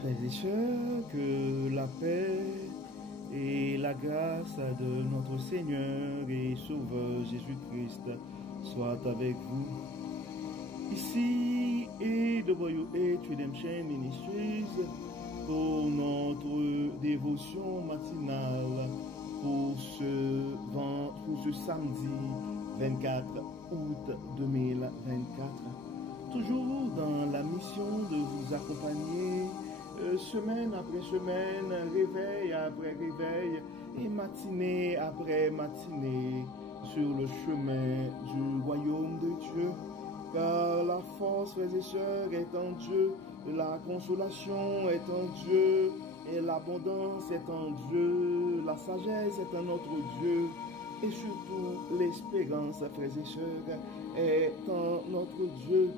Frères et sœurs, que la paix et la grâce de notre Seigneur et Sauveur Jésus-Christ soient avec vous. Ici AWH Redemption Ministries pour notre dévotion matinale pour ce samedi 24 août 2024. Toujours dans la mission de vous accompagner semaine après semaine, réveil après réveil et matinée après matinée sur le chemin du royaume de Dieu. Car la force, frères et sœurs, est en Dieu, la consolation est en Dieu, et l'abondance est en Dieu, la sagesse est en notre Dieu, et surtout l'espérance, frères et sœurs, est en notre Dieu.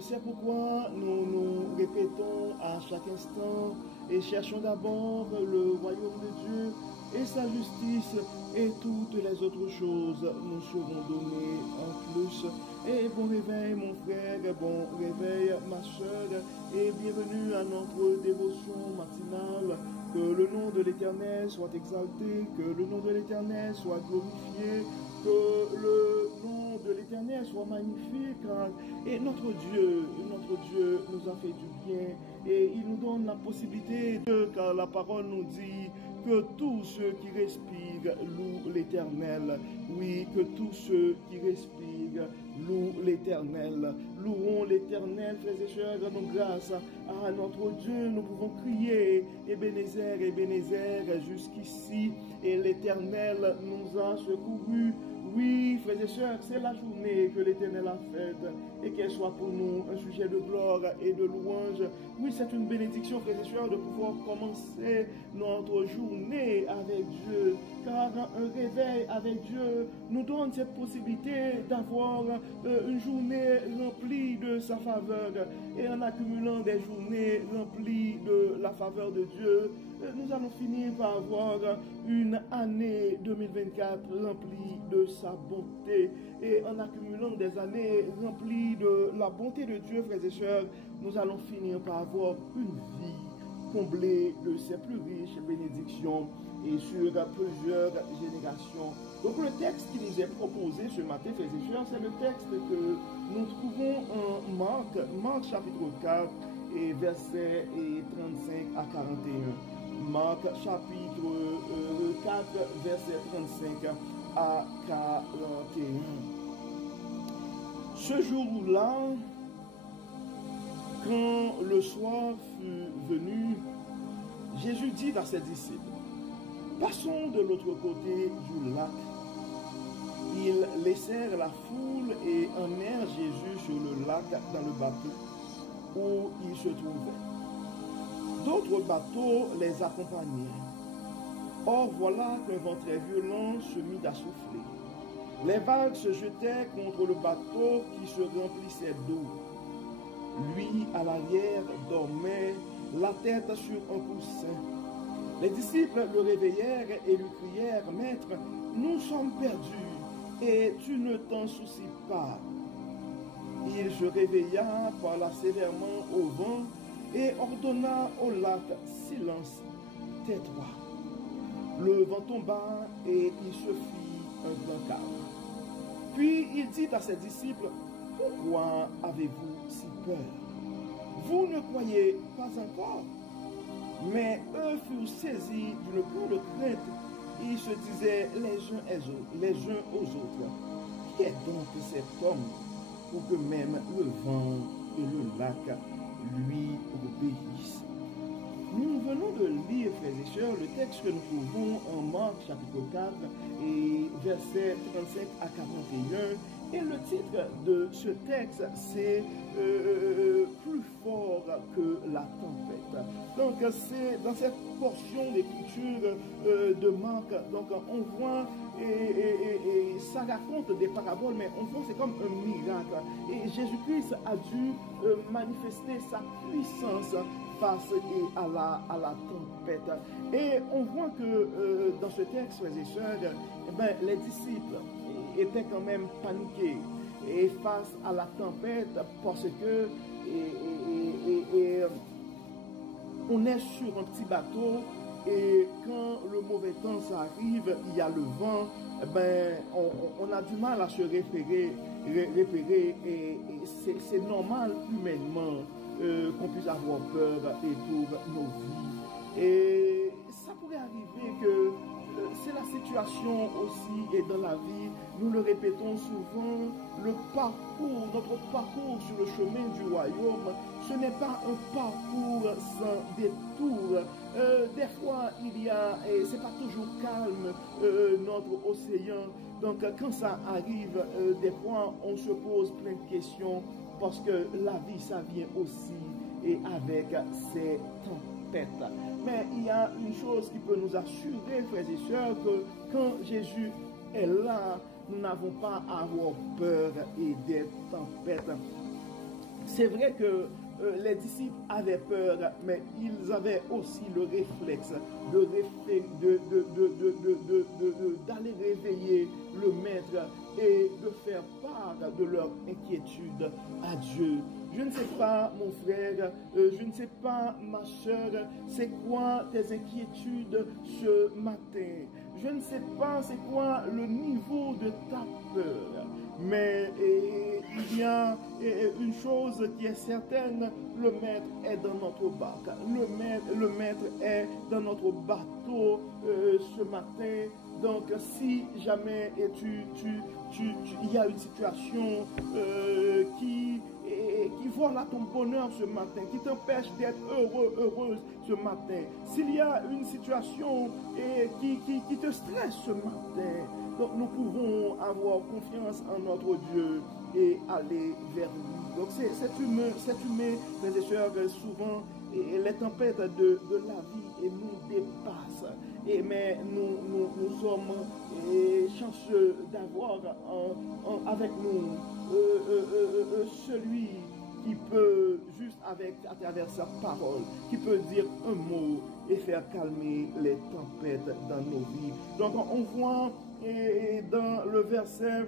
C'est pourquoi nous nous répétons à chaque instant et cherchons d'abord le royaume de Dieu et sa justice, et toutes les autres choses nous seront données en plus. Et bon réveil mon frère, bon réveil ma soeur, et bienvenue à notre dévotion matinale. Que le nom de l'Éternel soit exalté, que le nom de l'Éternel soit glorifié, que le nom de l'Éternel soit magnifique. Et notre Dieu nous a fait du bien et il nous donne la possibilité car la parole nous dit que tous ceux qui respirent louent l'Éternel. Oui, que tous ceux qui respirent louent l'Éternel. Louons l'Éternel, frères et sœurs, rendons grâce à notre Dieu. Nous pouvons crier Ebenezer, Ebenezer jusqu'ici, et l'Éternel nous a secourus. Oui, frères et sœurs, c'est la journée que l'Éternel a faite, et qu'elle soit pour nous un sujet de gloire et de louange. Oui, c'est une bénédiction, frères et sœurs, de pouvoir commencer notre journée avec Dieu, car un réveil avec Dieu nous donne cette possibilité d'avoir une journée remplie de sa faveur, et en accumulant des journées remplies de la faveur de Dieu, nous allons finir par avoir une année 2024 remplie de sa bonté. Et en accumulant des années remplies de la bonté de Dieu, frères et sœurs, nous allons finir par avoir une vie comblée de ses plus riches bénédictions et sur plusieurs générations. Donc le texte qui nous est proposé ce matin, frères et sœurs, c'est le texte que nous trouvons en Marc chapitre 4 et versets 35 à 41. Marc chapitre 4, verset 35 à 41. Ce jour-là, quand le soir fut venu, Jésus dit à ses disciples, passons de l'autre côté du lac. Ils laissèrent la foule et emmenèrent Jésus sur le lac dans le bateau où il se trouvait. D'autres bateaux les accompagnaient. Or voilà qu'un vent très violent se mit à souffler. Les vagues se jetaient contre le bateau qui se remplissait d'eau. Lui, à l'arrière, dormait, la tête sur un coussin. Les disciples le réveillèrent et lui crièrent, « Maître, nous sommes perdus, et tu ne t'en soucies pas. » Il se réveilla, parla sévèrement au vent, et ordonna au lac, silence, tais-toi. Le vent tomba et il se fit un grand calme. Puis il dit à ses disciples, pourquoi avez-vous si peur? Vous ne croyez pas encore? Mais eux furent saisis d'une grande crainte. Ils se disaient les uns aux autres, qui est donc cet homme pour que même le vent et le lac lui obéissent? Nous venons de lire, frères et sœurs, le texte que nous trouvons en Marc chapitre 4 et versets 35 à 41. Et le titre de ce texte, c'est plus fort que la tempête. Donc c'est dans cette portion d'écriture de Marc, donc on voit et ça raconte des paraboles, mais on voit c'est comme un miracle. Et Jésus-Christ a dû manifester sa puissance face à la tempête. Et on voit que dans ce texte, frères et sœurs, les disciples étaient quand même paniqués et face à la tempête parce que on est sur un petit bateau et quand le mauvais temps ça arrive, il y a le vent, ben, on a du mal à se repérer et c'est normal humainement qu'on puisse avoir peur et pour nos vies. Et ça pourrait arriver que c'est la situation aussi et dans la vie, nous le répétons souvent, notre parcours sur le chemin du royaume, ce n'est pas un parcours sans détour. Des fois, c'est pas toujours calme notre océan. Donc quand ça arrive, des fois on se pose plein de questions parce que la vie ça vient aussi et avec ses tempêtes. Mais il y a une chose qui peut nous assurer, frères et sœurs, que quand Jésus est là, nous n'avons pas à avoir peur et des tempêtes. C'est vrai que les disciples avaient peur, mais ils avaient aussi le réflexe d'aller réveiller le maître et de faire part de leur inquiétude à Dieu. Je ne sais pas, mon frère, je ne sais pas, ma soeur, c'est quoi tes inquiétudes ce matin? Je ne sais pas c'est quoi le niveau de ta peur. Mais il y a une chose qui est certaine, le maître est dans notre barque. Le maître est dans notre bateau ce matin. Donc si jamais il y a une situation qui vole à ton bonheur ce matin, qui t'empêche d'être heureuse ce matin, s'il y a une situation qui te stresse ce matin, donc nous pouvons avoir confiance en notre Dieu et aller vers lui. Donc c'est humain, frères et sœurs, souvent les tempêtes de la vie et nous dépassent. Mais nous sommes chanceux d'avoir avec nous celui qui peut, juste à travers sa parole, qui peut dire un mot et faire calmer les tempêtes dans nos vies. Donc on voit dans le verset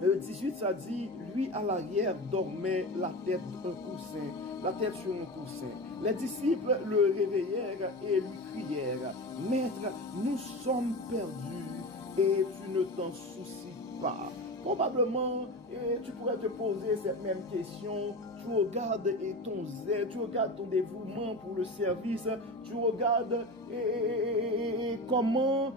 18, ça dit, lui à l'arrière dormait la tête sur un coussin. Les disciples le réveillèrent et lui crièrent, Maître, nous sommes perdus et tu ne t'en soucies pas. Probablement, tu pourrais te poser cette même question. Tu regardes ton zèle, tu regardes ton dévouement pour le service, tu regardes comment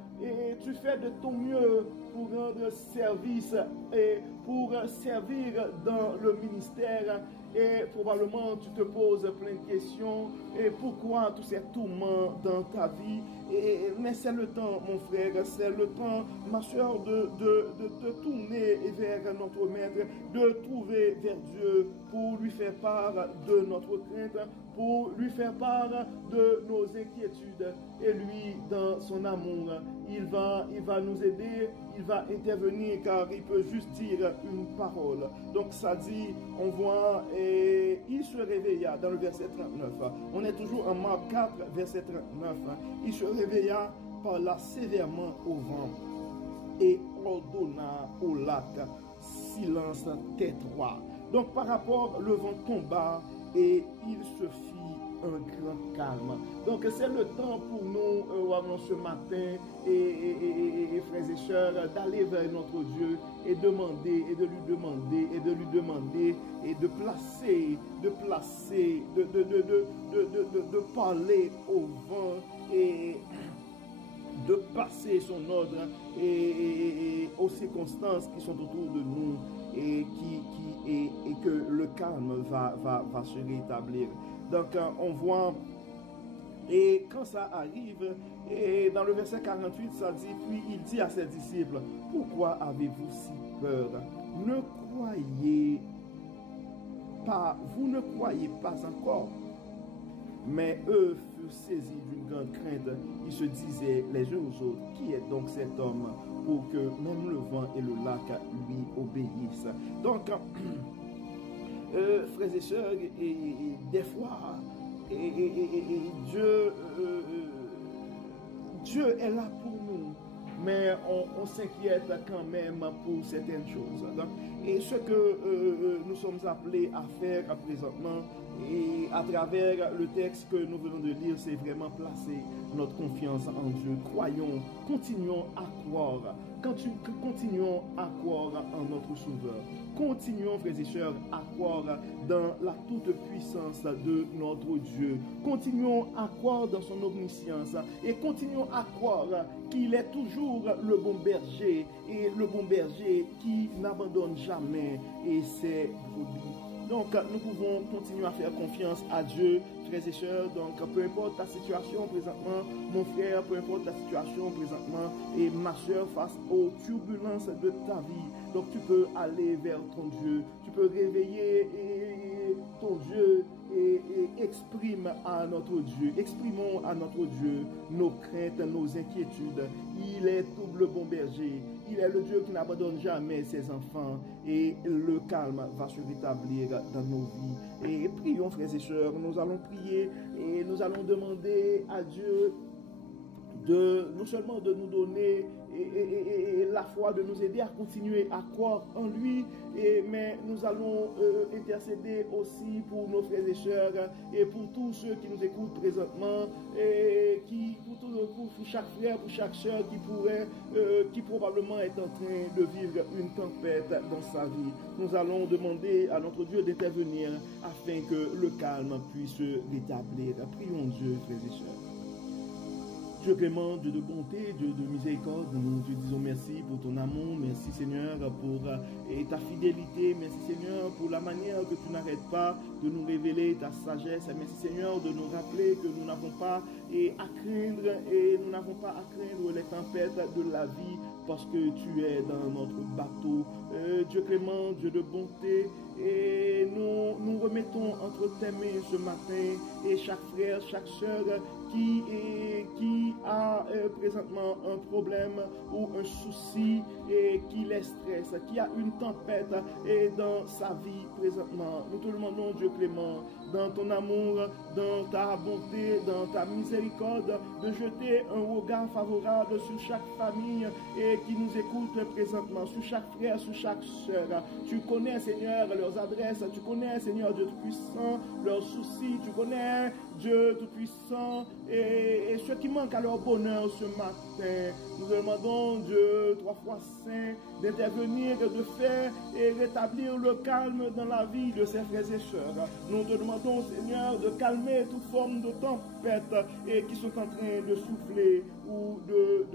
tu fais de ton mieux pour rendre service et pour servir dans le ministère. Et probablement tu te poses plein de questions. Et pourquoi tous ces tourments dans ta vie? Mais c'est le temps, mon frère, c'est le temps, ma soeur, de te tourner vers notre Maître, de trouver vers Dieu pour lui faire part de notre crainte, pour lui faire part de nos inquiétudes. Et lui, dans son amour, il va nous aider, il va intervenir car il peut juste dire une parole. Donc ça dit, on voit, et il se réveilla dans le verset 39. On est toujours en Marc 4, verset 39. Il se réveilla, parla sévèrement au vent et ordonna au lac, silence, tais-toi. Donc par rapport, le vent tomba et il se fit un grand calme. Donc c'est le temps pour nous, ce matin, et frères et sœurs, d'aller vers notre Dieu et demander, et de lui demander, et de lui demander, et de parler au vent et de passer son ordre et aux circonstances qui sont autour de nous et que le calme va se rétablir. Donc on voit, et quand ça arrive, et dans le verset 48, ça dit, puis il dit à ses disciples, pourquoi avez-vous si peur? Vous ne croyez pas encore. Mais eux furent saisis d'une grande crainte. Ils se disaient les uns aux autres, qui est donc cet homme pour que même le vent et le lac lui obéissent? Donc, frères et sœurs, et des fois, Dieu est là pour nous. mais on s'inquiète quand même pour certaines choses. Donc, et ce que nous sommes appelés à faire présentement, et à travers le texte que nous venons de lire, c'est vraiment placer notre confiance en Dieu. Croyons, continuons à croire. Continuons à croire en notre Sauveur. Continuons, frères et sœurs, à croire dans la toute-puissance de notre Dieu. Continuons à croire dans son omniscience et continuons à croire qu'il est toujours le bon berger et le bon berger qui n'abandonne jamais et ses brebis. Donc, nous pouvons continuer à faire confiance à Dieu, frères et sœurs. Donc, peu importe ta situation présentement, mon frère, peu importe ta situation présentement, et ma sœur, face aux turbulences de ta vie, donc tu peux aller vers ton Dieu, tu peux réveiller ton Dieu et exprime à notre Dieu, exprimons à notre Dieu nos craintes, nos inquiétudes. Il est double bon berger, il est le Dieu qui n'abandonne jamais ses enfants et le calme va se rétablir dans nos vies. Et prions, frères et sœurs, nous allons prier et nous allons demander à Dieu non seulement de nous donner et la foi, de nous aider à continuer à croire en lui, mais nous allons intercéder aussi pour nos frères et sœurs et pour tous ceux qui nous écoutent présentement, et pour chaque frère, pour chaque sœur qui probablement est en train de vivre une tempête dans sa vie. Nous allons demander à notre Dieu d'intervenir afin que le calme puisse se rétablir. Prions Dieu, frères et sœurs. Dieu clément, Dieu de bonté, Dieu de miséricorde, nous te disons merci pour ton amour, merci Seigneur pour ta fidélité, merci Seigneur pour la manière que tu n'arrêtes pas de nous révéler ta sagesse, merci Seigneur de nous rappeler que nous n'avons pas à craindre les tempêtes de la vie parce que tu es dans notre bateau. Dieu clément, Dieu de bonté, et nous remettons entre tes mains ce matin et chaque frère, chaque sœur qui a présentement un problème ou un souci et qui les stresse, qui a une tempête dans sa vie présentement. Nous te demandons, Dieu clément, dans ton amour, dans ta bonté, dans ta miséricorde, de jeter un regard favorable sur chaque famille et qui nous écoute présentement, sur chaque frère, sur chaque sœur. Tu connais, Seigneur, leurs adresses, tu connais, Seigneur Dieu Tout-Puissant, leurs soucis, tu connais, Dieu Tout-Puissant, et ceux qui manquent à leur bonheur ce matin. Nous demandons, Dieu, 3 fois saint, d'intervenir, de faire et rétablir le calme dans la vie de ses frères et sœurs. Nous te demandons, Seigneur, de calmer toute forme de tempête et qui sont en train de souffler ou de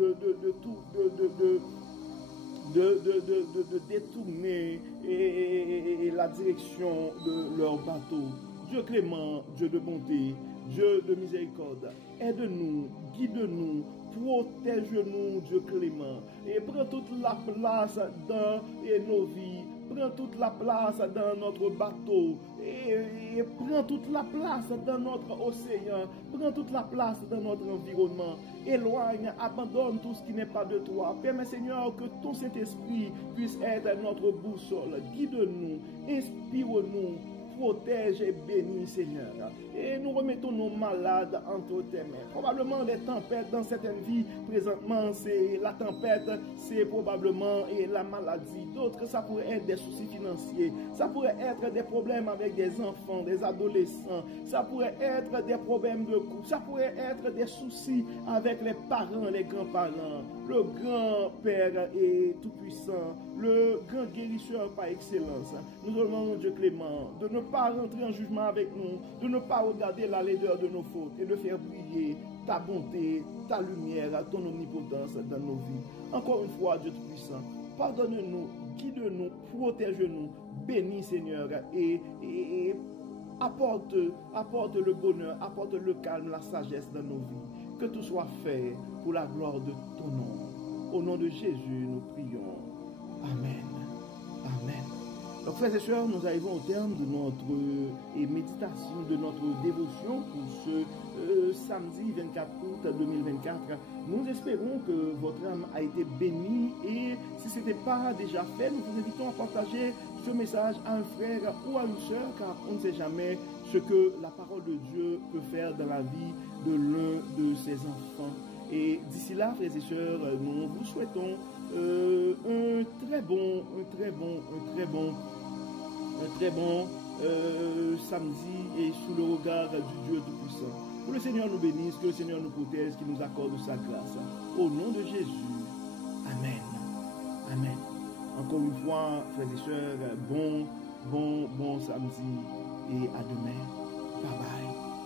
détourner la direction de leur bateau. Dieu clément, Dieu de bonté, Dieu de miséricorde, aide-nous, guide-nous, protège-nous, Dieu clément, et prends toute la place dans nos vies, prends toute la place dans notre bateau, et prends toute la place dans notre océan, prends toute la place dans notre environnement. Éloigne, abandonne tout ce qui n'est pas de toi. Permets, Seigneur, que ton Saint-Esprit puisse être notre boussole. Guide-nous, inspire-nous, protège et bénis, Seigneur. Et nous remettons nos malades entre tes mains. Probablement des tempêtes dans certaines vies. Présentement, c'est la tempête, c'est probablement la maladie. D'autres, ça pourrait être des soucis financiers. Ça pourrait être des problèmes avec des enfants, des adolescents. Ça pourrait être des problèmes de couple. Ça pourrait être des soucis avec les parents, les grands-parents. Le grand-père est tout-puissant, le grand guérisseur par excellence. Nous demandons, Dieu clément, de ne pas rentrer en jugement avec nous, de ne pas regarder la laideur de nos fautes et de faire briller ta bonté, ta lumière, ton omnipotence dans nos vies. Encore une fois, Dieu tout-puissant, pardonne-nous, guide-nous, protège-nous, bénis, Seigneur, et apporte le bonheur, apporte le calme, la sagesse dans nos vies. Que tout soit fait pour la gloire de ton nom. Au nom de Jésus, nous prions. Amen. Amen. Donc, frères et sœurs, nous arrivons au terme de notre méditation, de notre dévotion pour ce samedi 24 août 2024. Nous espérons que votre âme a été bénie et si ce n'était pas déjà fait, nous vous invitons à partager ce message à un frère ou à une sœur, car on ne sait jamais ce que la parole de Dieu peut faire dans la vie de l'un de ses enfants. Et d'ici là, frères et sœurs, nous vous souhaitons un très bon samedi et sous le regard du Dieu Tout-Puissant. Que le Seigneur nous bénisse, que le Seigneur nous protège, qu'il nous accorde sa grâce. Au nom de Jésus. Amen. Amen. Encore une fois, frères et sœurs, bon samedi et à demain. Bye bye.